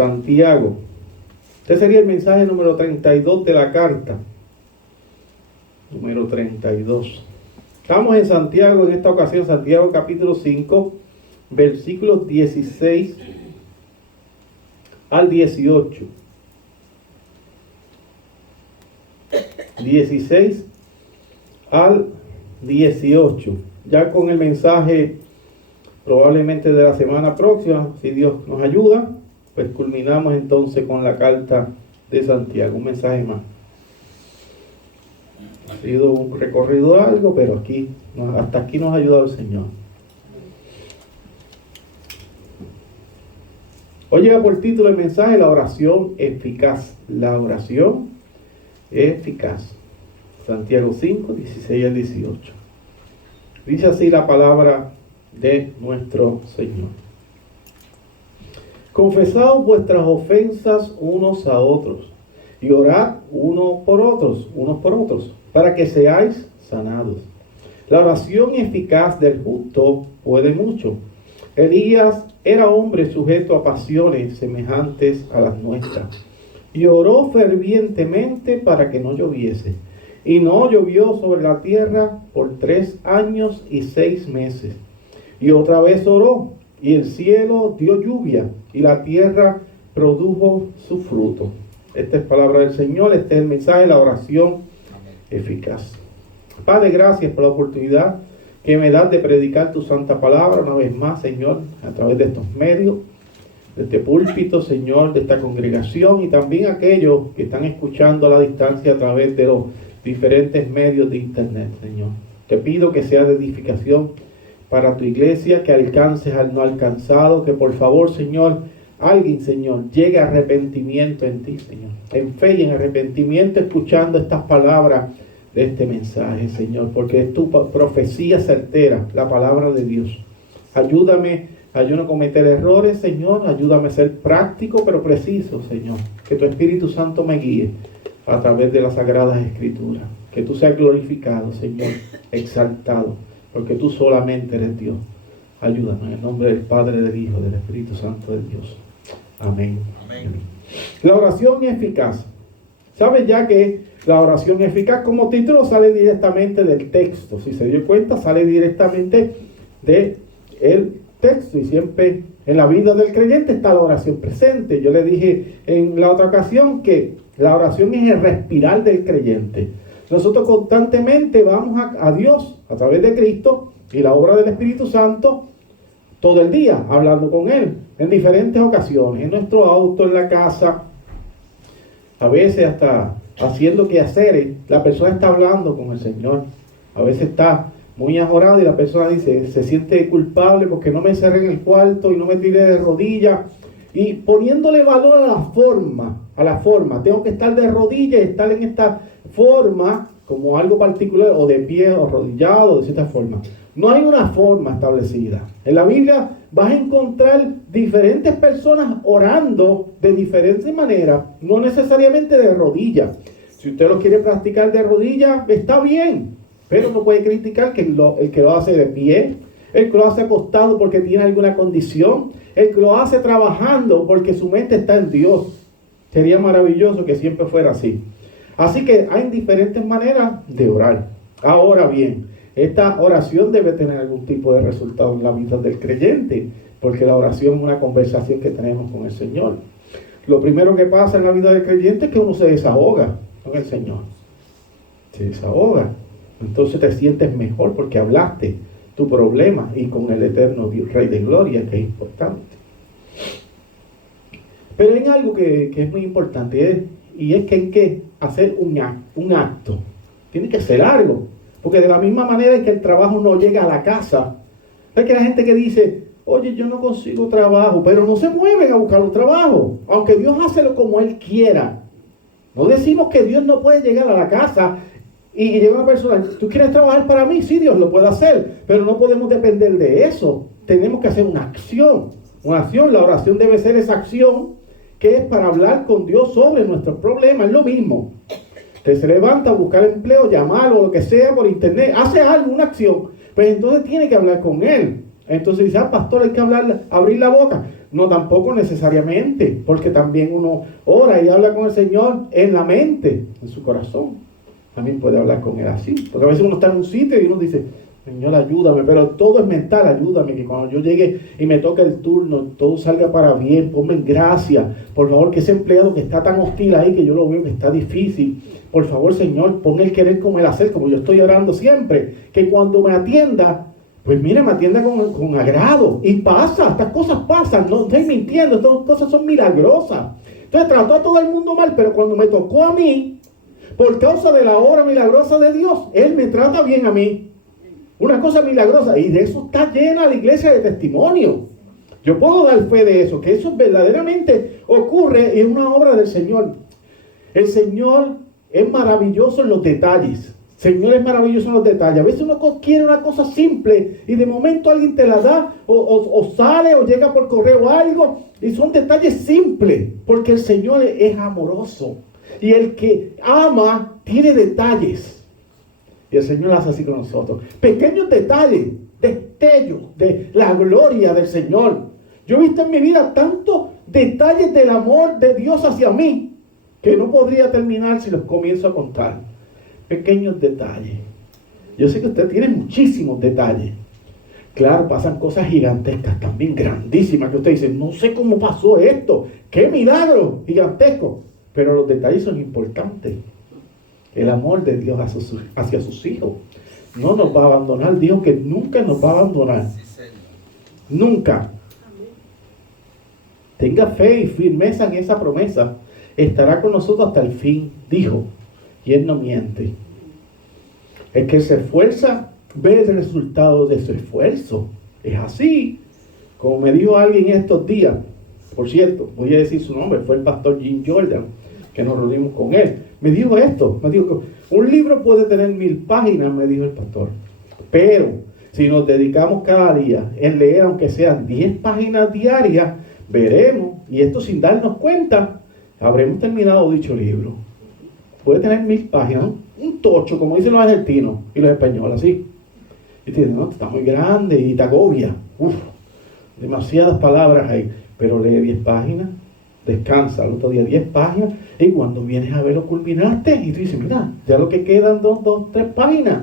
Santiago. Este sería el mensaje número 32 de la carta. Número 32. Estamos en Santiago, en esta ocasión, Santiago capítulo 5, versículos 16 al 18. 16 al 18. Ya con el mensaje probablemente de la semana próxima, si Dios nos ayuda, pues culminamos entonces con la carta de Santiago, un mensaje más. Ha sido un recorrido largo, pero hasta aquí nos ha ayudado el Señor. Hoy lleva por título el mensaje la oración eficaz. La oración eficaz. Santiago 5, 16 al 18. Dice así la palabra de nuestro Señor. Confesaos vuestras ofensas unos a otros y orad unos por otros, para que seáis sanados. La oración eficaz del justo puede mucho. Elías era hombre sujeto a pasiones semejantes a las nuestras, y oró fervientemente para que no lloviese. Y no llovió sobre la tierra por 3 años y 6 meses. Y otra vez oró, y el cielo dio lluvia, y la tierra produjo su fruto. Esta es palabra del Señor, este es el mensaje de la oración eficaz. Padre, gracias por la oportunidad que me das de predicar tu santa palabra una vez más, Señor, a través de estos medios, de este púlpito, Señor, de esta congregación, y también aquellos que están escuchando a la distancia a través de los diferentes medios de internet, Señor. Te pido que sea de edificación para tu iglesia, que alcances al no alcanzado, que por favor, Señor, alguien, Señor, llegue a arrepentimiento en ti, Señor, en fe y en arrepentimiento, escuchando estas palabras de este mensaje, Señor, porque es tu profecía certera, la palabra de Dios. Ayúdame a yo no cometer errores, Señor, ayúdame a ser práctico pero preciso, Señor, que tu Espíritu Santo me guíe a través de las Sagradas Escrituras, que tú seas glorificado, Señor, exaltado, porque tú solamente eres Dios. Ayúdanos en el nombre del Padre, del Hijo, del Espíritu Santo de Dios. Amén. Amén. La oración eficaz. ¿Sabes ya que la oración eficaz como título sale directamente del texto? Si se dio cuenta, sale directamente del texto, y siempre en la vida del creyente está la oración presente. Yo le dije en la otra ocasión que la oración es el respirar del creyente. Nosotros constantemente vamos a Dios a través de Cristo y la obra del Espíritu Santo todo el día, hablando con Él en diferentes ocasiones, en nuestro auto, en la casa, a veces hasta haciendo quehaceres, la persona está hablando con el Señor. A veces está muy ajorado y la persona dice, se siente culpable porque no me encerré en el cuarto y no me tiré de rodillas, y poniéndole valor a la forma, tengo que estar de rodillas y estar en esta forma como algo particular, o de pie o arrodillado, de cierta forma. No hay una forma establecida. En la Biblia vas a encontrar diferentes personas orando de diferentes maneras, no necesariamente de rodillas. Si usted lo quiere practicar de rodillas, está bien, pero no puede criticar que el que lo hace de pie, el que lo hace acostado porque tiene alguna condición, el que lo hace trabajando porque su mente está en Dios. Sería maravilloso que siempre fuera así. Así que hay diferentes maneras de orar. Ahora bien, esta oración debe tener algún tipo de resultado en la vida del creyente, porque la oración es una conversación que tenemos con el Señor. Lo primero que pasa en la vida del creyente es que uno se desahoga con el Señor. Se desahoga. Entonces te sientes mejor porque hablaste tu problema y con el eterno Dios, Rey de Gloria, que es importante. Pero hay algo que es muy importante, y es que hay que hacer un acto. Tiene que ser algo. Porque de la misma manera que el trabajo no llega a la casa. Es que la gente que dice, oye, yo no consigo trabajo, pero no se mueven a buscar un trabajo. Aunque Dios hace lo como Él quiera. No decimos que Dios no puede llegar a la casa y llega una persona, ¿tú quieres trabajar para mí? Sí, Dios lo puede hacer, pero no podemos depender de eso. Tenemos que hacer una acción. Una acción, la oración debe ser esa acción que es para hablar con Dios sobre nuestros problemas. Es lo mismo. Usted se levanta a buscar empleo, llamarlo, lo que sea por internet, hace algo, una acción, pues entonces tiene que hablar con Él. Entonces dice, pastor, hay que hablar, abrir la boca. No, tampoco necesariamente, porque también uno ora y habla con el Señor en la mente, en su corazón. También puede hablar con Él así, porque a veces uno está en un sitio y uno dice, Señor, ayúdame, pero todo es mental, ayúdame, que cuando yo llegue y me toque el turno, todo salga para bien, ponme en gracia. Por favor, que ese empleado que está tan hostil ahí, que yo lo veo que está difícil, por favor, Señor, pon el querer como el hacer, como yo estoy orando siempre, que cuando me atienda, pues mire, me atienda con agrado. Y pasa, estas cosas pasan, no estoy mintiendo, estas cosas son milagrosas. Entonces trató a todo el mundo mal, pero cuando me tocó a mí, por causa de la obra milagrosa de Dios, Él me trata bien a mí. Una cosa milagrosa, y de eso está llena la iglesia de testimonio. Yo puedo dar fe de eso, que eso verdaderamente ocurre y es una obra del Señor. El Señor es maravilloso en los detalles. El Señor es maravilloso en los detalles. A veces uno quiere una cosa simple y de momento alguien te la da o sale o llega por correo algo y son detalles simples, porque el Señor es amoroso y el que ama tiene detalles. Y el Señor hace así con nosotros. Pequeños detalles, destellos de la gloria del Señor. Yo he visto en mi vida tantos detalles del amor de Dios hacia mí que no podría terminar si los comienzo a contar. Pequeños detalles. Yo sé que usted tiene muchísimos detalles. Claro, pasan cosas gigantescas, también grandísimas, que usted dice, no sé cómo pasó esto. ¡Qué milagro gigantesco! Pero los detalles son importantes. El amor de Dios hacia sus hijos. No nos va a abandonar. Dijo que nunca nos va a abandonar. Nunca. Tenga fe y firmeza en esa promesa. Estará con nosotros hasta el fin, dijo. Y Él no miente. El que se esfuerza ve el resultado de su esfuerzo. Es así. Como me dijo alguien estos días, por cierto, voy a decir su nombre, fue el pastor Jim Jordan, que nos reunimos con él. Me dijo esto, me dijo que un libro puede tener 1000 páginas, me dijo el pastor. Pero si nos dedicamos cada día en leer, aunque sean 10 páginas diarias, veremos, y esto sin darnos cuenta, habremos terminado dicho libro. Puede tener 1000 páginas, un tocho, como dicen los argentinos y los españoles, así. Y te dicen, no, está muy grande y te agobia. Uf, demasiadas palabras ahí. Pero lee 10 páginas, descansa, al otro día 10 páginas, y cuando vienes a ver lo culminaste, y tú dices, mira, ya lo que quedan 3 páginas.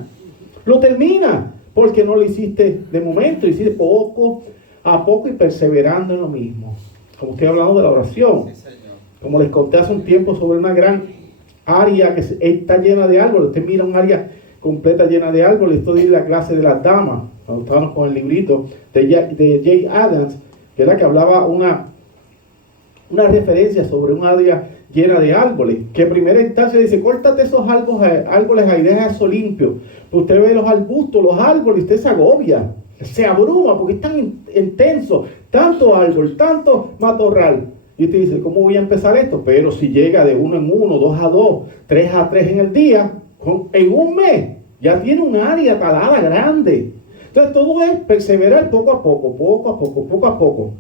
Lo termina, porque no lo hiciste de momento, hiciste poco a poco y perseverando en lo mismo. Como estoy hablando de la oración. Sí, como les conté hace un tiempo sobre una gran área que está llena de árboles. Usted mira un área completa llena de árboles. Esto es la clase de las damas, cuando estábamos con el librito de Jay Adams, que era que hablaba una referencia sobre un área llena de árboles, que en primera instancia dice, córtate esos árboles ahí, deja eso limpio. Usted ve los arbustos, los árboles, usted se agobia, se abruma, porque es tan intenso, tanto árbol, tanto matorral. Y usted dice, ¿cómo voy a empezar esto? Pero si llega de 1 en 1, 2 a 2, 3 a 3 en el día, en un mes, ya tiene un área talada grande. Entonces todo es perseverar poco a poco, poco a poco, poco a poco.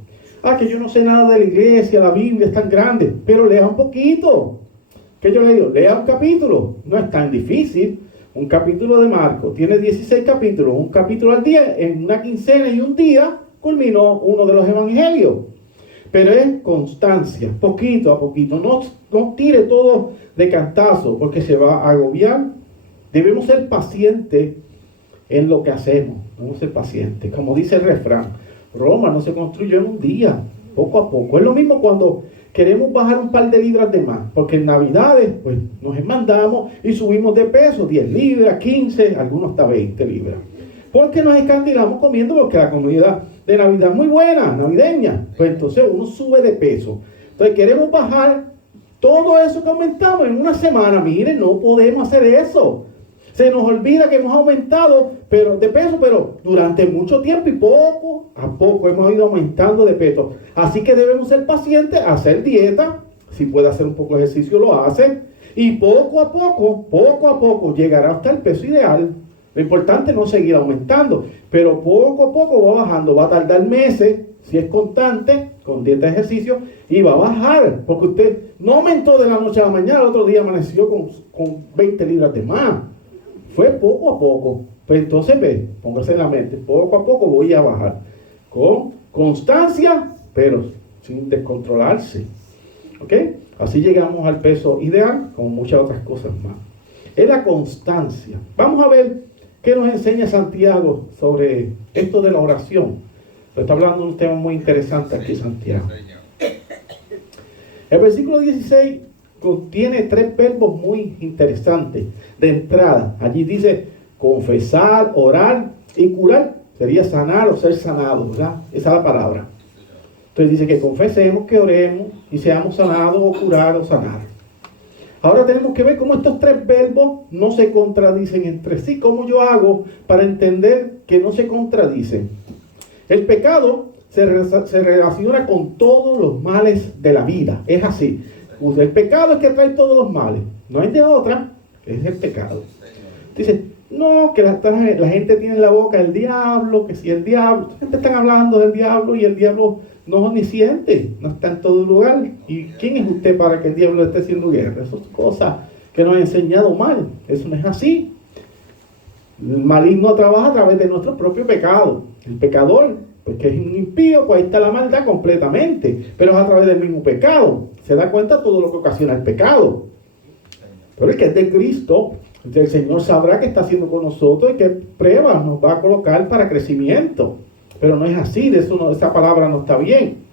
Que yo no sé nada de la iglesia, la Biblia es tan grande, pero lea un poquito. ¿Qué yo le digo? Lea un capítulo, no es tan difícil. Un capítulo de Marcos tiene 16 capítulos, un capítulo al día, en una quincena y un día culminó uno de los evangelios. Pero es constancia, poquito a poquito. No tire todo de cantazo, porque se va a agobiar. Debemos ser pacientes en lo que hacemos. Debemos ser pacientes. Como dice el refrán, Roma no se construyó en un día, poco a poco. Es lo mismo cuando queremos bajar un par de libras de más, porque en Navidades pues nos mandamos y subimos de peso, 10 libras, 15, algunos hasta 20 libras. Porque nos escandilamos comiendo, porque la comida de Navidad es muy buena, navideña. Pues entonces uno sube de peso. Entonces queremos bajar todo eso que aumentamos en una semana. Miren, no podemos hacer eso. Se nos olvida que hemos aumentado de peso, pero durante mucho tiempo y poco a poco hemos ido aumentando de peso. Así que debemos ser pacientes, hacer dieta. Si puede hacer un poco de ejercicio, lo hace. Y poco a poco, llegará hasta el peso ideal. Lo importante es no seguir aumentando, pero poco a poco va bajando. Va a tardar meses, si es constante, con dieta y ejercicio, y va a bajar. Porque usted no aumentó de la noche a la mañana, el otro día amaneció con 20 libras de más. Fue poco a poco. Pues entonces póngase en la mente, poco a poco voy a bajar. Con constancia, pero sin descontrolarse. ¿Ok? Así llegamos al peso ideal, como muchas otras cosas más. Es la constancia. Vamos a ver qué nos enseña Santiago sobre esto de la oración. Está hablando de un tema muy interesante aquí Santiago. El versículo 16 contiene 3 verbos muy interesantes de entrada. Allí dice confesar, orar y curar. Sería sanar o ser sanado, ¿verdad? Esa es la palabra. Entonces dice que confesemos, que oremos y seamos sanados o curar o sanar. Ahora tenemos que ver cómo estos 3 verbos no se contradicen entre sí. ¿Cómo yo hago para entender que no se contradicen? El pecado se relaciona con todos los males de la vida. Es así. El pecado es que trae todos los males. No hay de otra. Es el pecado. Dice, no, que la gente tiene en la boca el diablo, que si el diablo. La gente está hablando del diablo y el diablo no es omnisciente, no está en todo lugar. ¿Y quién es usted para que el diablo esté haciendo guerra? Esas son cosas que nos han enseñado mal. Eso no es así. El maligno trabaja a través de nuestro propio pecado. El pecador, pues que es un impío, pues ahí está la maldad completamente. Pero es a través del mismo pecado. Se da cuenta todo lo que ocasiona el pecado. Pero el que es de Cristo, el Señor sabrá qué está haciendo con nosotros y qué pruebas nos va a colocar para crecimiento. Pero no es así, de eso no, esa palabra no está bien.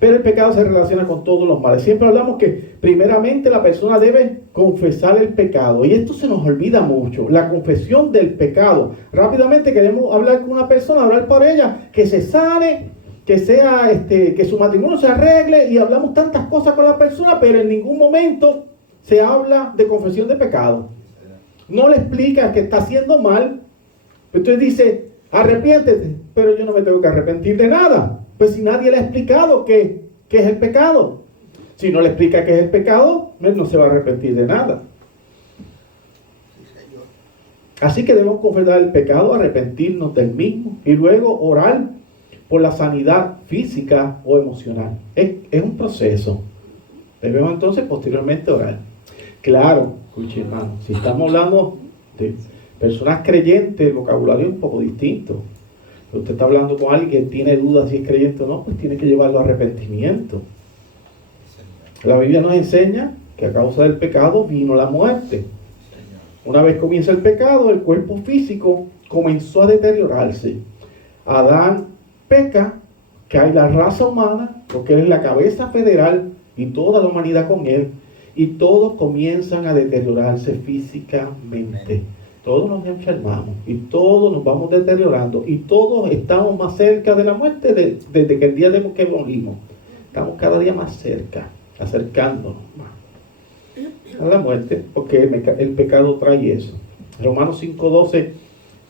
Pero el pecado se relaciona con todos los males. Siempre hablamos que primeramente la persona debe confesar el pecado. Y esto se nos olvida mucho, la confesión del pecado. Rápidamente queremos hablar con una persona, orar por ella, que se sane, que sea que su matrimonio se arregle, y hablamos tantas cosas con la persona, pero en ningún momento se habla de confesión de pecado. No le explica que está haciendo mal. Entonces dice, arrepiéntete, pero yo no me tengo que arrepentir de nada. Pues si nadie le ha explicado qué es el pecado. Si no le explica qué es el pecado, él no se va a arrepentir de nada. Así que debemos confesar el pecado, arrepentirnos del mismo y luego orar por la sanidad física o emocional. Es un proceso. Debemos entonces posteriormente orar. Claro, escuche hermano, si estamos hablando de personas creyentes, el vocabulario es un poco distinto. Si usted está hablando con alguien que tiene dudas si es creyente o no, pues tiene que llevarlo a arrepentimiento. La Biblia nos enseña que a causa del pecado vino la muerte. Una vez comienza el pecado, el cuerpo físico comenzó a deteriorarse. Adán peca, cae la raza humana, porque él es la cabeza federal y toda la humanidad con él, y todos comienzan a deteriorarse físicamente. Todos nos enfermamos y todos nos vamos deteriorando y todos estamos más cerca de la muerte desde que el día de que morimos. Estamos cada día más cerca, acercándonos más a la muerte, porque el pecado trae eso. Romanos 5:12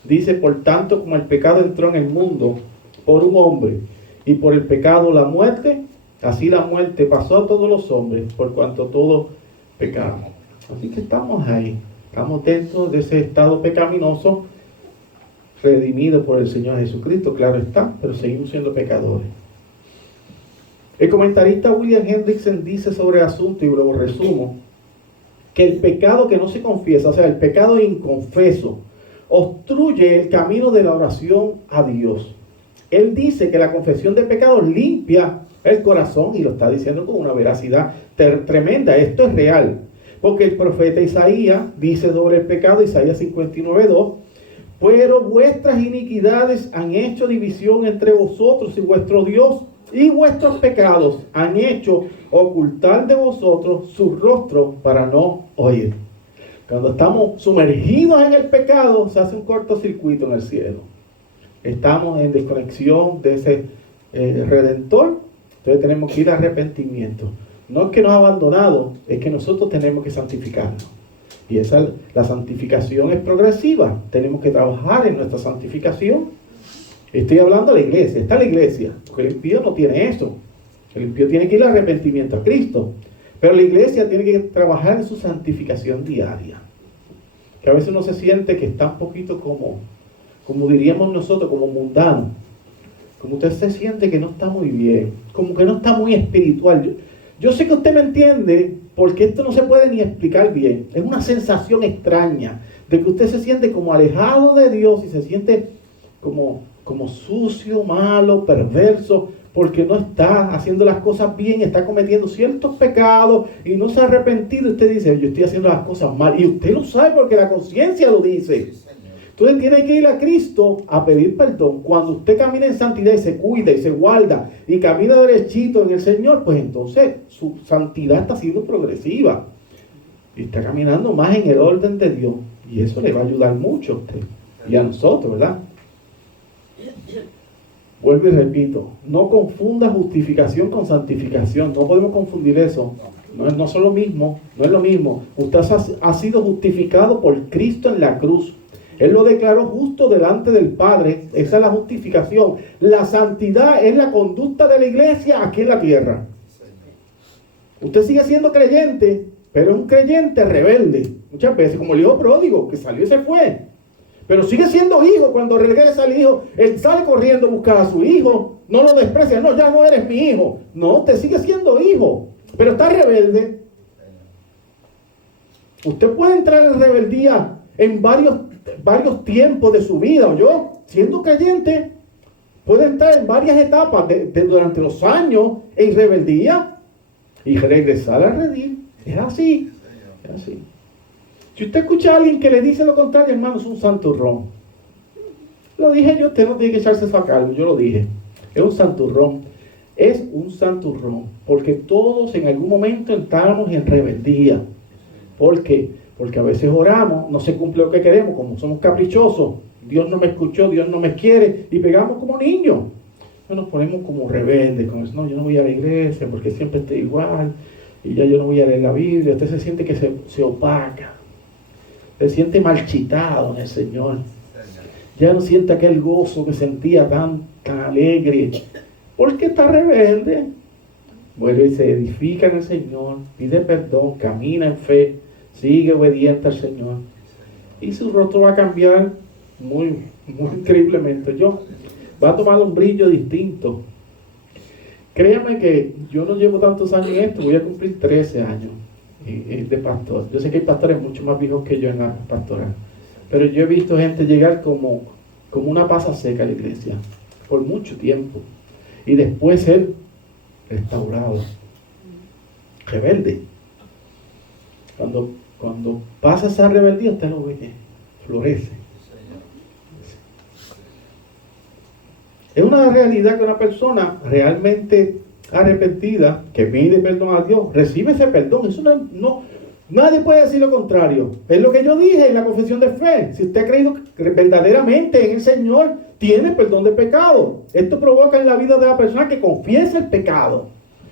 dice, por tanto, como el pecado entró en el mundo por un hombre y por el pecado la muerte, así la muerte pasó a todos los hombres, por cuanto todos pecamos. Así que estamos ahí. Estamos dentro de ese estado pecaminoso, redimido por el Señor Jesucristo, claro está, pero seguimos siendo pecadores. El comentarista William Hendrickson dice sobre el asunto, y luego resumo, que el pecado que no se confiesa, o sea, el pecado inconfeso, obstruye el camino de la oración a Dios. Él dice que la confesión de pecados limpia el corazón, y lo está diciendo con una veracidad tremenda. Esto es real. Porque el profeta Isaías dice sobre el pecado, Isaías 59:2, pero vuestras iniquidades han hecho división entre vosotros y vuestro Dios, y vuestros pecados han hecho ocultar de vosotros su rostro para no oír. Cuando estamos sumergidos en el pecado, se hace un cortocircuito en el cielo. Estamos en desconexión de ese Redentor. Entonces tenemos que ir a arrepentimiento. No es que nos ha abandonado, es que nosotros tenemos que santificarnos. Y la santificación es progresiva. Tenemos que trabajar en nuestra santificación. Estoy hablando de la iglesia. Está la iglesia. Porque el impío no tiene eso. El impío tiene que ir al arrepentimiento a Cristo. Pero la iglesia tiene que trabajar en su santificación diaria. Que a veces uno se siente que está un poquito como diríamos nosotros, como mundano. Como usted se siente que no está muy bien. Como que no está muy espiritual. Yo sé que usted me entiende, porque esto no se puede ni explicar bien. Es una sensación extraña de que usted se siente como alejado de Dios y se siente como sucio, malo, perverso, porque no está haciendo las cosas bien, está cometiendo ciertos pecados y no se ha arrepentido. Usted dice, yo estoy haciendo las cosas mal, y usted lo sabe porque la conciencia lo dice. Entonces tiene que ir a Cristo a pedir perdón. Cuando usted camina en santidad y se cuida y se guarda y camina derechito en el Señor, pues entonces su santidad está siendo progresiva y está caminando más en el orden de Dios, y eso le va a ayudar mucho a usted y a nosotros, ¿verdad? Vuelvo y repito, no confunda justificación con santificación. No podemos confundir eso. No son lo mismo, no es lo mismo. Usted ha sido justificado por Cristo en la cruz. Él lo declaró justo delante del Padre. Esa es la justificación. La santidad es la conducta de la iglesia aquí en la tierra. Usted sigue siendo creyente, pero es un creyente rebelde. Muchas veces, como el hijo pródigo, que salió y se fue. Pero sigue siendo hijo. Cuando regresa el hijo, él sale corriendo a buscar a su hijo. No lo desprecia. No, ya no eres mi hijo. No, usted sigue siendo hijo, pero está rebelde. Usted puede entrar en rebeldía en varios tiempos de su vida, o yo, siendo creyente, puede entrar en varias etapas durante los años en rebeldía y regresar a redil. Es así, es así. Si usted escucha a alguien que le dice lo contrario, hermano, es un santurrón. Lo dije yo, usted no tiene que echarse eso a cargo, yo lo dije. Es un santurrón. Es un santurrón, porque todos en algún momento entramos en rebeldía. ¿Por qué? Porque a veces oramos, no se cumple lo que queremos, como somos caprichosos. Dios no me escuchó, Dios no me quiere, y pegamos como niños. Nos ponemos como rebeldes, como no, yo no voy a la iglesia porque siempre estoy igual, y ya yo no voy a leer la Biblia. Usted se siente que se opaca, se siente marchitado en el Señor. Ya no siente aquel gozo que sentía tan alegre, porque está rebelde. Vuelve y se edifica en el Señor, pide perdón, camina en fe, sigue obediente al Señor, y su rostro va a cambiar muy increíbmente. Va a tomar un brillo distinto. Créame que yo no llevo tantos años en esto, voy a cumplir 13 años de pastor. Yo sé que hay pastores mucho más viejos que yo en la pastoral, pero yo he visto gente llegar como una pasa seca a la iglesia por mucho tiempo y después ser restaurado, rebelde. Cuando pasa esa rebeldía, usted lo ve, florece. Es una realidad que una persona realmente arrepentida, que pide perdón a Dios, recibe ese perdón. Eso nadie puede decir lo contrario. Es lo que yo dije en la confesión de fe. Si usted ha creído verdaderamente en el Señor, tiene perdón de pecado. Esto provoca en la vida de la persona que confiesa el pecado.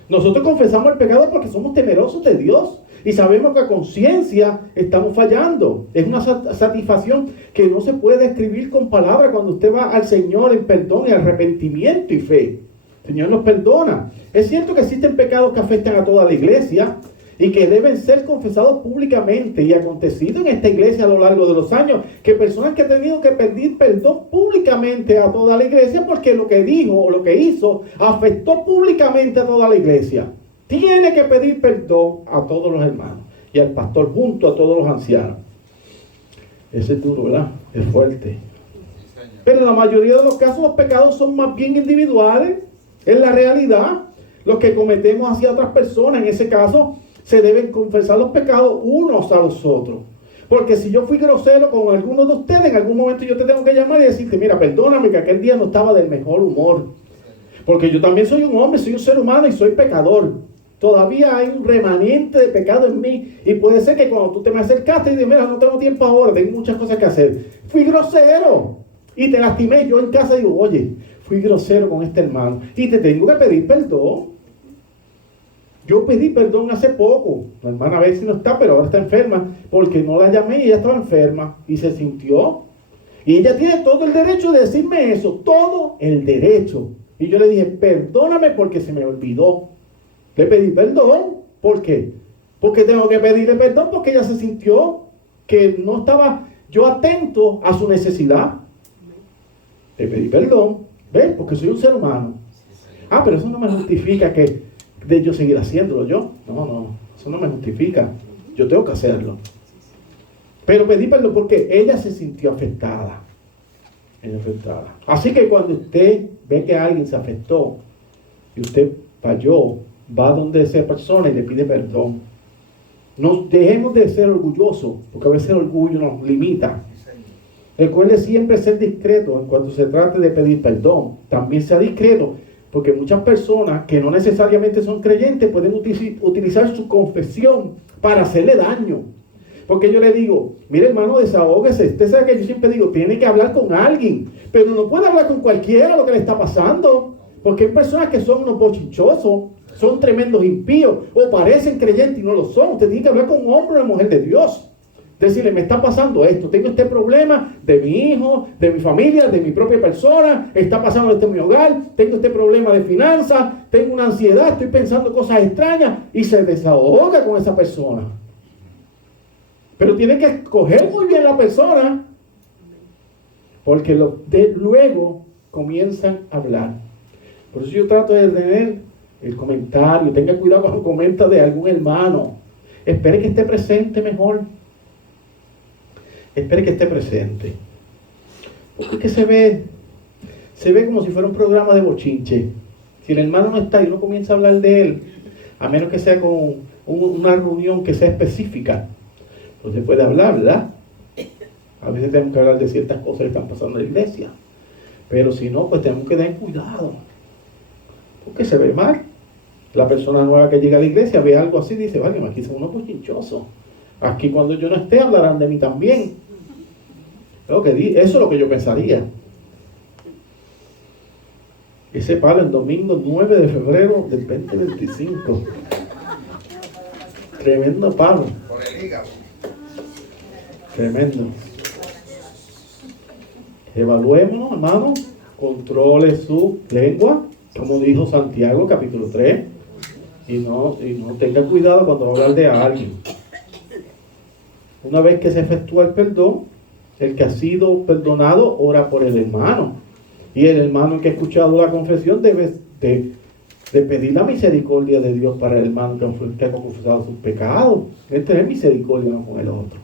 Nosotros confesamos el pecado porque somos temerosos de Dios y sabemos que a conciencia estamos fallando. Es una satisfacción que no se puede describir con palabras cuando usted va al Señor en perdón y arrepentimiento y fe. El Señor nos perdona. Es cierto que existen pecados que afectan a toda la iglesia y que deben ser confesados públicamente, y ha acontecido en esta iglesia a lo largo de los años que personas que han tenido que pedir perdón públicamente a toda la iglesia porque lo que dijo o lo que hizo afectó públicamente a toda la iglesia. Tiene que pedir perdón a todos los hermanos y al pastor junto a todos los ancianos. Ese es duro, ¿verdad? Es fuerte. Pero en la mayoría de los casos los pecados son más bien individuales. Es la realidad. Los que cometemos hacia otras personas, en ese caso, se deben confesar los pecados unos a los otros. Porque si yo fui grosero con alguno de ustedes, en algún momento yo te tengo que llamar y decirte, mira, perdóname que aquel día no estaba del mejor humor. Porque yo también soy un hombre, soy un ser humano y soy pecador. Todavía hay un remanente de pecado en mí. Y puede ser que cuando tú te me acercaste y dices, mira, no tengo tiempo ahora, tengo muchas cosas que hacer. Fui grosero y te lastimé. Yo en casa digo, oye, fui grosero con este hermano y te tengo que pedir perdón. Yo pedí perdón hace poco. La hermana a ver si no está, pero ahora está enferma, porque no la llamé y ella estaba enferma y se sintió. Y ella tiene todo el derecho de decirme eso, todo el derecho. Y yo le dije, perdóname porque se me olvidó. Le pedí perdón. ¿Por qué? Porque tengo que pedirle perdón porque ella se sintió que no estaba yo atento a su necesidad. Le pedí perdón. ¿Ves? Porque soy un ser humano. Ah, pero eso no me justifica que de yo seguir haciéndolo yo. No, eso no me justifica. Yo tengo que hacerlo. Pero pedí perdón porque ella se sintió afectada. Así que cuando usted ve que alguien se afectó, y usted falló, va donde esa persona y le pide perdón. No dejemos de ser orgullosos, porque a veces el orgullo nos limita. Recuerde siempre ser discreto en cuanto se trate de pedir perdón. También sea discreto, porque muchas personas que no necesariamente son creyentes pueden utilizar su confesión para hacerle daño. Porque yo le digo, mire hermano, desahógese. Usted sabe que yo siempre digo, tiene que hablar con alguien, pero no puede hablar con cualquiera lo que le está pasando. Porque hay personas que son unos bochinchosos, son tremendos impíos, o parecen creyentes y no lo son. Usted tiene que hablar con un hombre o una mujer de Dios. Decirle, me está pasando esto, tengo este problema de mi hijo, de mi familia, de mi propia persona, está pasando esto en mi hogar, tengo este problema de finanzas, tengo una ansiedad, estoy pensando cosas extrañas, y se desahoga con esa persona. Pero tiene que escoger muy bien la persona, porque luego comienzan a hablar. Por eso yo trato de tener el comentario, tenga cuidado cuando comenta de algún hermano. Espere que esté presente mejor. Espere que esté presente. Porque es que se ve como si fuera un programa de bochinche. Si el hermano no está y uno comienza a hablar de él, a menos que sea con una reunión que sea específica, pues se puede hablar, ¿verdad? A veces tenemos que hablar de ciertas cosas que están pasando en la iglesia. Pero si no, pues tenemos que tener cuidado. Porque se ve mal. La persona nueva que llega a la iglesia ve algo así y dice, vale, aquí son unos bochinchosos. Aquí cuando yo no esté hablarán de mí también. Eso es lo que yo pensaría. Ese palo el domingo 9 de febrero del 2025. Tremendo palo. Por el hígado. Tremendo. Evaluémonos, hermano. Controle su lengua, como dijo Santiago, capítulo 3. Y no tenga cuidado cuando va a hablar de alguien. Una vez que se efectúa el perdón, el que ha sido perdonado ora por el hermano. Y el hermano que ha escuchado la confesión debe de pedir la misericordia de Dios para el hermano que ha confesado sus pecados. Él tiene misericordia no con el otro.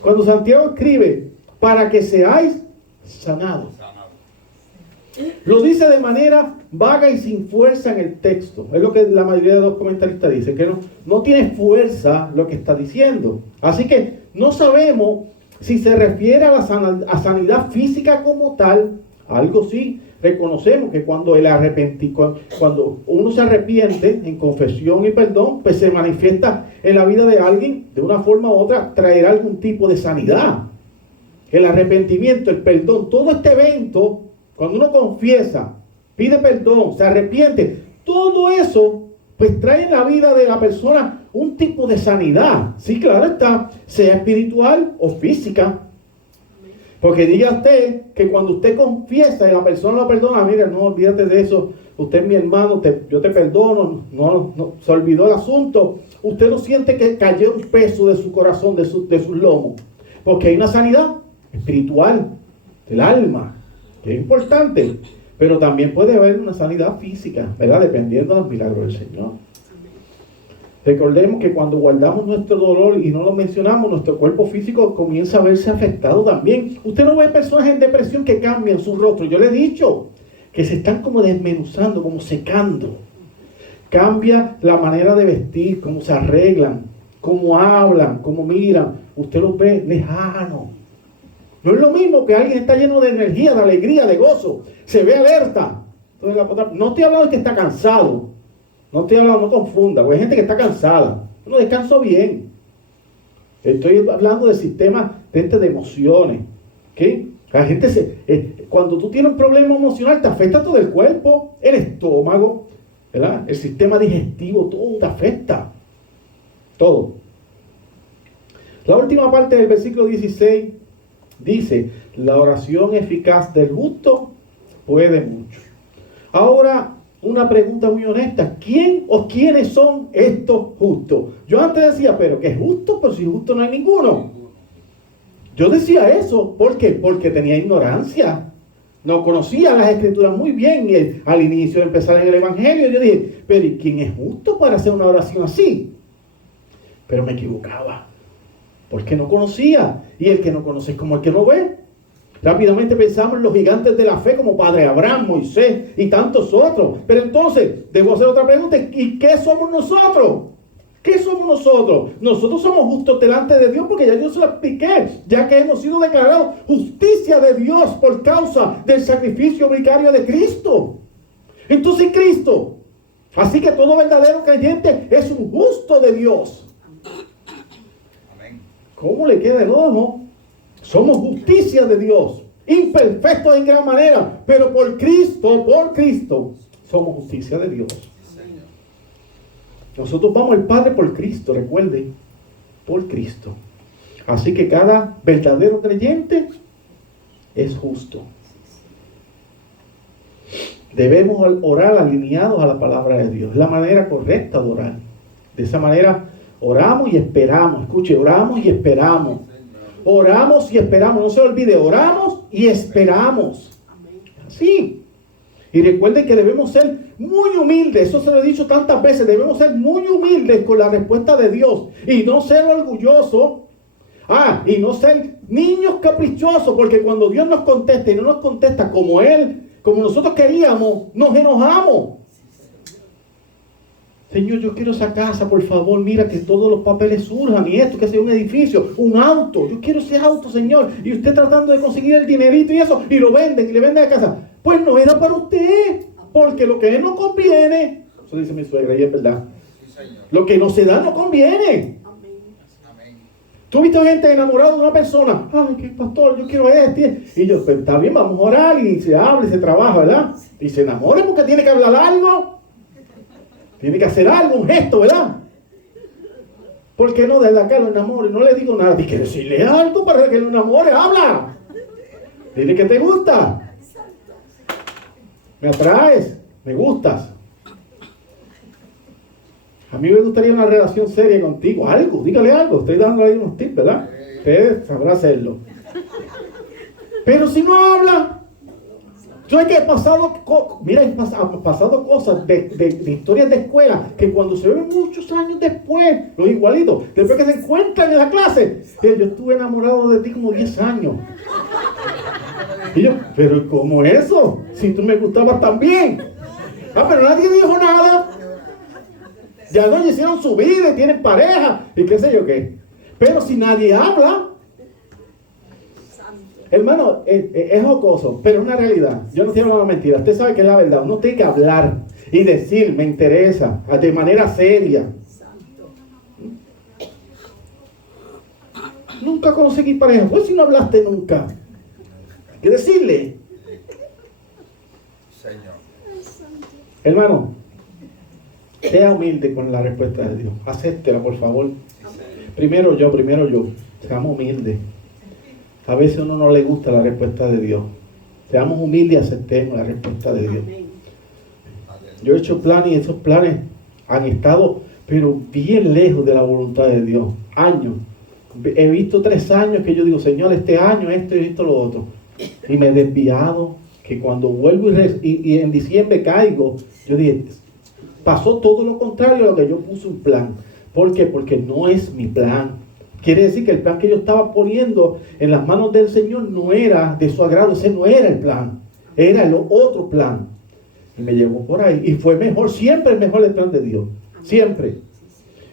Cuando Santiago escribe, para que seáis sanados, lo dice de manera vaga y sin fuerza en el texto. Es lo que la mayoría de los comentaristas dicen, que no tiene fuerza lo que está diciendo. Así que no sabemos si se refiere a sanidad física como tal. Algo sí, reconocemos que cuando uno se arrepiente en confesión y perdón, pues se manifiesta en la vida de alguien, de una forma u otra, traerá algún tipo de sanidad. El arrepentimiento, el perdón, todo este evento, cuando uno confiesa, pide perdón, se arrepiente, todo eso pues trae en la vida de la persona un tipo de sanidad. Sí, claro está, sea espiritual o física. Porque diga usted que cuando usted confiesa y la persona lo perdona, mira, no olvídate de eso, usted es mi hermano, yo te perdono, no se olvidó el asunto. Usted no siente que cayó un peso de su corazón, de sus lomos. Porque hay una sanidad espiritual del alma, que es importante. Pero también puede haber una sanidad física, ¿verdad? Dependiendo del milagro del Señor. Recordemos que cuando guardamos nuestro dolor y no lo mencionamos, nuestro cuerpo físico comienza a verse afectado también. Usted no ve personas en depresión que cambian su rostro. Yo le he dicho que se están como desmenuzando, como secando. Cambia la manera de vestir, cómo se arreglan, cómo hablan, cómo miran. Usted los ve lejano. No es lo mismo que alguien está lleno de energía, de alegría, de gozo. Se ve alerta. Entonces, no estoy hablando de que está cansado. No estoy hablando, no confunda, porque hay gente que está cansada. No descanso bien. Estoy hablando del sistema de emociones. ¿Okay? La gente cuando tú tienes un problema emocional, te afecta todo el cuerpo, el estómago, ¿verdad? El sistema digestivo, todo te afecta. Todo. La última parte del versículo 16 dice, la oración eficaz del justo puede mucho. Ahora, una pregunta muy honesta. ¿Quién o quiénes son estos justos? Yo antes decía, pero ¿qué es justo? Pues si justo no hay ninguno. Yo decía eso. ¿Por qué? Porque tenía ignorancia. No conocía las escrituras muy bien. Y al inicio de empezar en el evangelio, yo dije, pero ¿y quién es justo para hacer una oración así? Pero me equivocaba. Porque no conocía. Y el que no conoce es como el que no ve. Rápidamente pensamos en los gigantes de la fe como Padre Abraham, Moisés y tantos otros. Pero entonces, debo hacer otra pregunta. ¿Y qué somos nosotros? ¿Qué somos nosotros? Nosotros somos justos delante de Dios porque ya yo se lo expliqué, ya que hemos sido declarados justicia de Dios por causa del sacrificio vicario de Cristo. Entonces Cristo, así que todo verdadero creyente es un justo de Dios. Amén. ¿Cómo le queda el ojo? Somos justicia de Dios, imperfectos en gran manera, pero por Cristo, somos justicia de Dios. Nosotros vamos al Padre por Cristo, recuerden, por Cristo. Así que cada verdadero creyente es justo. Debemos orar alineados a la palabra de Dios. Es la manera correcta de orar. De esa manera oramos y esperamos. Escuche, oramos y esperamos. Oramos y esperamos. No se olvide, oramos y esperamos. Así. Y recuerden que debemos ser muy humildes. Eso se lo he dicho tantas veces. Debemos ser muy humildes con la respuesta de Dios. Y no ser orgullosos. Y no ser niños caprichosos. Porque cuando Dios nos contesta y no nos contesta como nosotros queríamos, nos enojamos. Señor, yo quiero esa casa, por favor, mira que todos los papeles surjan y esto, que sea un edificio, un auto. Yo quiero ese auto, Señor. Y usted tratando de conseguir el dinerito y eso, y lo venden, y le venden la casa. Pues no era para usted, porque lo que no conviene, eso dice mi suegra, y es verdad. Sí, Señor. Lo que no se da no conviene. Amén. ¿Tú has visto gente enamorada de una persona? Ay, que pastor, yo quiero este. Y yo, pues está bien, vamos a orar y se habla y se trabaja, ¿verdad? Y se enamora porque tiene que hablar algo. Tiene que hacer algo, un gesto, ¿verdad? ¿Por qué no desde acá lo enamore? No le digo nada. Tienes que decirle algo para que lo enamore. ¡Habla! Dile que te gusta. Me atraes. Me gustas. A mí me gustaría una relación seria contigo. Algo, dígale algo. Estoy dando ahí unos tips, ¿verdad? Usted sabrá hacerlo. Pero si no habla... Yo he pasado cosas de historias de escuela que cuando se ven muchos años después, los igualitos, después que se encuentran en la clase, yo estuve enamorado de ti como 10 años. Y yo, pero ¿cómo eso? Si tú me gustabas también. Pero nadie dijo nada. Ya no hicieron su vida y tienen pareja y qué sé yo qué. Pero si nadie habla, hermano, es jocoso, pero es una realidad. Yo no quiero una mentira. Usted sabe que es la verdad. Uno tiene que hablar y decir, me interesa, de manera seria. Nunca conseguí pareja. Pues si no hablaste nunca. Hay que decirle. Señor. Hermano, sea humilde con la respuesta de Dios. Acéptela, por favor. Primero yo. Seamos humildes. A veces a uno no le gusta la respuesta de Dios. Seamos humildes y aceptemos la respuesta de Dios. Yo he hecho planes y esos planes han estado, pero bien lejos de la voluntad de Dios. Años. He visto 3 años que yo digo, Señor, este año, esto y esto, lo otro. Y me he desviado, que cuando vuelvo y en diciembre caigo, yo dije, pasó todo lo contrario a lo que yo puse un plan. ¿Por qué? Porque no es mi plan. Quiere decir que el plan que yo estaba poniendo en las manos del Señor no era de su agrado. Ese no era el plan. Era el otro plan. Y me llevó por ahí. Y fue mejor. Siempre es mejor el plan de Dios. Siempre.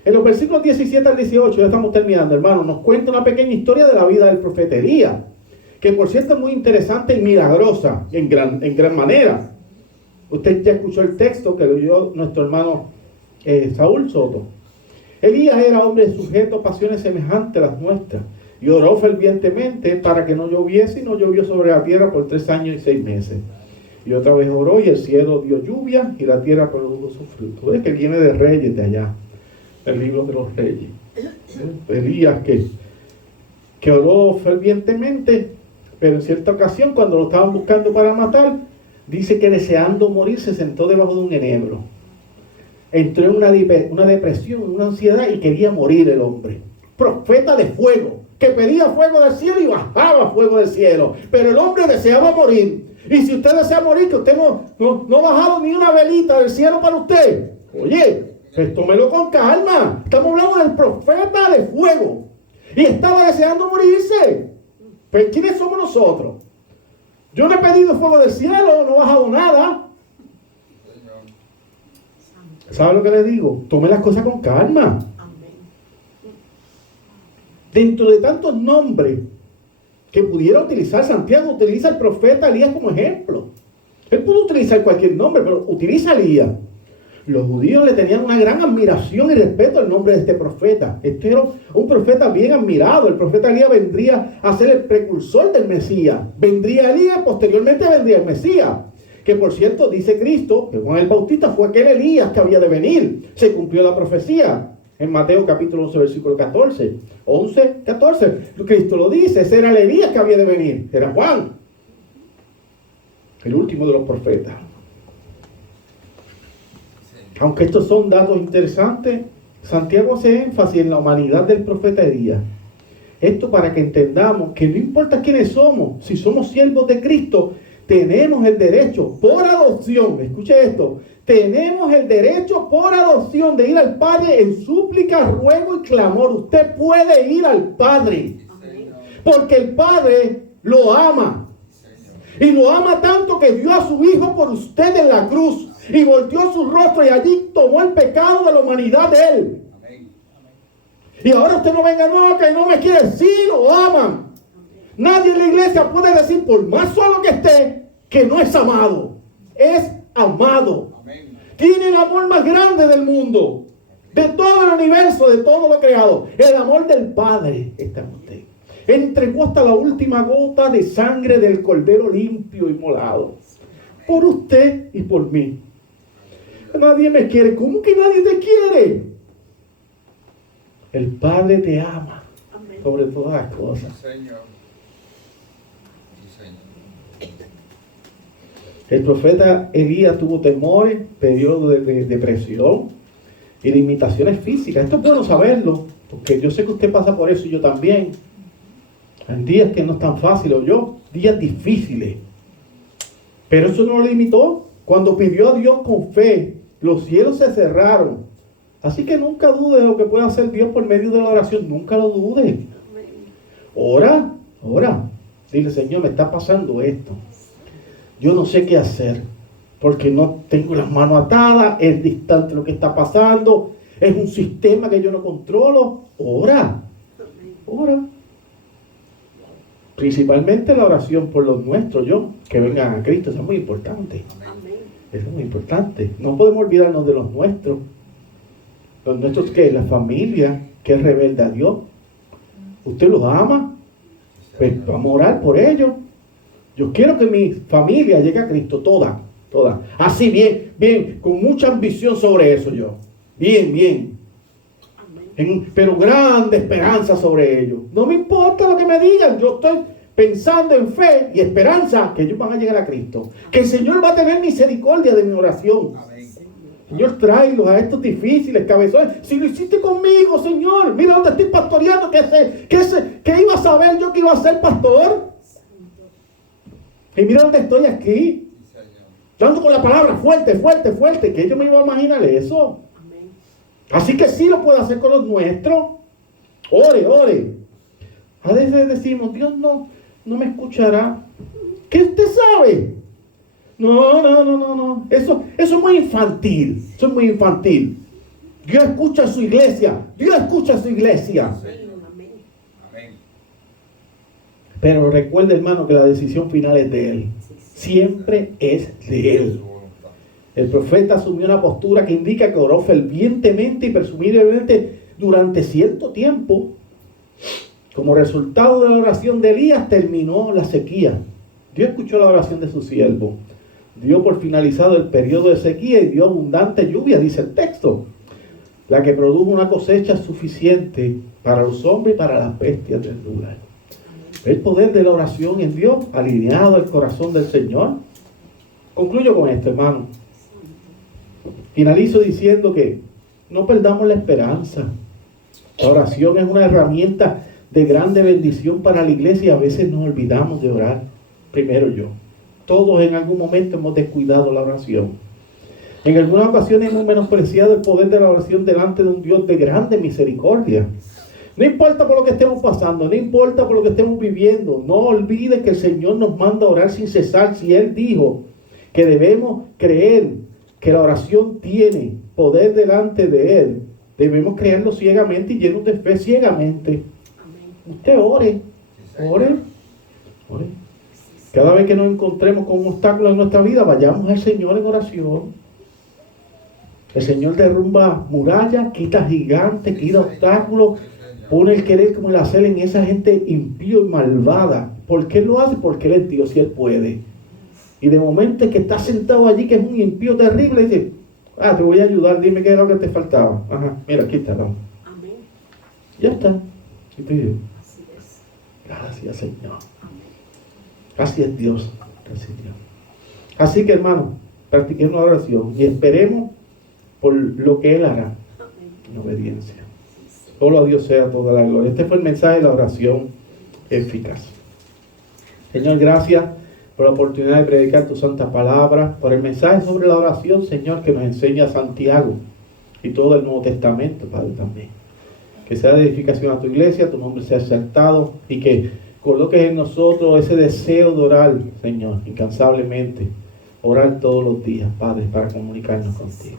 En los versículos 17 al 18, ya estamos terminando, hermano, nos cuenta una pequeña historia de la vida del profeta Elías. Que por cierto es muy interesante y milagrosa en gran manera. Usted ya escuchó el texto que leyó nuestro hermano Saúl Soto. Elías era hombre sujeto a pasiones semejantes a las nuestras y oró fervientemente para que no lloviese, y no llovió sobre la tierra por 3 años y 6 meses. Y otra vez oró y el cielo dio lluvia y la tierra produjo su fruto. Es que viene de Reyes de allá, el libro de los Reyes. Elías que oró fervientemente, pero en cierta ocasión cuando lo estaban buscando para matar, dice que deseando morir se sentó debajo de un enebro. Entró en una depresión, una ansiedad y quería morir el hombre. Profeta de fuego, que pedía fuego del cielo y bajaba fuego del cielo. Pero el hombre deseaba morir. Y si usted desea morir, que usted no ha bajado ni una velita del cielo para usted. Oye, pues tómelo con calma. Estamos hablando del profeta de fuego. Y estaba deseando morirse. Pues ¿quiénes somos nosotros? Yo no he pedido fuego del cielo, no he bajado nada. ¿Sabe lo que le digo? Tome las cosas con calma. Dentro de tantos nombres que pudiera utilizar, Santiago utiliza al profeta Elías como ejemplo. Él pudo utilizar cualquier nombre, pero utiliza a Elías. Los judíos le tenían una gran admiración y respeto al nombre de este profeta. Este era un profeta bien admirado. El profeta Elías vendría a ser el precursor del Mesías. Vendría Elías, posteriormente vendría el Mesías. Que por cierto, dice Cristo, que Juan el Bautista fue aquel Elías que había de venir. Se cumplió la profecía en Mateo capítulo 11, versículo 14. 11, 14. Cristo lo dice, ese era el Elías que había de venir. Era Juan, el último de los profetas. Aunque estos son datos interesantes, Santiago hace énfasis en la humanidad del profeta Elías. Esto para que entendamos que no importa quiénes somos, si somos siervos de Cristo, tenemos el derecho por adopción, escuche esto, tenemos el derecho por adopción de ir al Padre en súplica, ruego y clamor. Usted puede ir al Padre, porque el Padre lo ama. Y lo ama tanto que dio a su Hijo por usted en la cruz. Y volteó su rostro y allí tomó el pecado de la humanidad de él. Amén. Y ahora usted no venga, no, que no me quiere. Sí, lo aman. Nadie en la iglesia puede decir, por más solo que esté, que no es amado. Es amado. Amén. Tiene el amor más grande del mundo, de todo el universo, de todo lo creado. El amor del Padre está en usted. Entregó hasta la última gota de sangre del Cordero limpio y molado. Por usted y por mí. Nadie me quiere. ¿Cómo que nadie te quiere? El Padre te ama. Amén. Sobre todas las cosas. Sí, Señor. Sí, Señor. El profeta Elías tuvo temores, periodos de depresión y limitaciones físicas. Esto es bueno saberlo, porque yo sé que usted pasa por eso y yo también. En días que no es tan fácil, o yo, días difíciles. Pero eso no lo limitó. Cuando pidió a Dios con fe, los cielos se cerraron. Así que nunca dude de lo que puede hacer Dios por medio de la oración. Nunca lo dude. Ora. Dile, Señor, me está pasando esto. Yo no sé qué hacer, porque no tengo las manos atadas, es distante lo que está pasando, es un sistema que yo no controlo. Ora. Principalmente la oración por los nuestros, que vengan a Cristo, eso es muy importante. Amén. Eso es muy importante. No podemos olvidarnos de los nuestros. Los nuestros, que es la familia, que es rebelde a Dios. ¿Usted los ama? Pues vamos a orar por ellos. Yo quiero que mi familia llegue a Cristo, toda. Así bien, con mucha ambición sobre eso yo. Bien. Pero grande esperanza sobre ellos. No me importa lo que me digan, yo estoy pensando en fe y esperanza que ellos van a llegar a Cristo, que el Señor va a tener misericordia de mi oración. Amén. Señor, tráelos a estos difíciles cabezones. Si lo hiciste conmigo, Señor, mira dónde estoy pastoreando, ¿qué iba a saber yo que iba a ser pastor? Y mira dónde estoy aquí, dando con la palabra fuerte, que yo me iba a imaginar eso. Así que sí lo puede hacer con los nuestros. Ore. A veces decimos, Dios no me escuchará. ¿Qué usted sabe? No. Eso es muy infantil. Dios escucha a su iglesia. Amén. Pero recuerde, hermano, que la decisión final es de Él. Siempre es de Él. El profeta asumió una postura que indica que oró fervientemente y presumiblemente durante cierto tiempo. Como resultado de la oración de Elías terminó la sequía. Dios escuchó la oración de su siervo. Dio por finalizado el periodo de sequía y dio abundante lluvia, dice el texto, la que produjo una cosecha suficiente para los hombres y para las bestias del lugar. El poder de la oración en Dios, alineado al corazón del Señor. Concluyo con esto, hermano. Finalizo diciendo que no perdamos la esperanza. La oración es una herramienta de grande bendición para la iglesia y a veces nos olvidamos de orar. Primero yo. Todos en algún momento hemos descuidado la oración. En algunas ocasiones hemos menospreciado el poder de la oración delante de un Dios de grande misericordia. No importa por lo que estemos pasando, no importa por lo que estemos viviendo. No olvide que el Señor nos manda a orar sin cesar. Si Él dijo que debemos creer que la oración tiene poder delante de Él, debemos creerlo ciegamente y llenos de fe ciegamente. Usted ore, ore, ore. Cada vez que nos encontremos con un obstáculo en nuestra vida, vayamos al Señor en oración. El Señor derrumba murallas, quita gigantes, quita obstáculos, pone el querer como el hacer en esa gente impío y malvada. ¿Por qué lo hace? Porque Él es Dios y Él puede. Y de momento que está sentado allí, que es un impío terrible, dice, te voy a ayudar, dime qué es lo que te faltaba. Ajá, mira, aquí está, vamos. Amén. Ya está. Y tú dices, Así es. gracias, Señor. Amén. Así es Dios. Gracias, Dios. Así que, hermano, practiquemos la oración y esperemos por lo que Él hará en obediencia. Solo a Dios sea toda la gloria. Este fue el mensaje de la oración eficaz. Señor, gracias por la oportunidad de predicar tu santa palabra, por el mensaje sobre la oración, Señor, que nos enseña Santiago y todo el Nuevo Testamento, Padre, también. Que sea de edificación a tu iglesia, tu nombre sea exaltado y que coloques en nosotros ese deseo de orar, Señor, incansablemente. Orar todos los días, Padre, para comunicarnos contigo.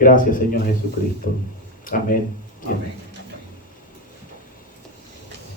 Gracias, Señor Jesucristo. Amén. Amén.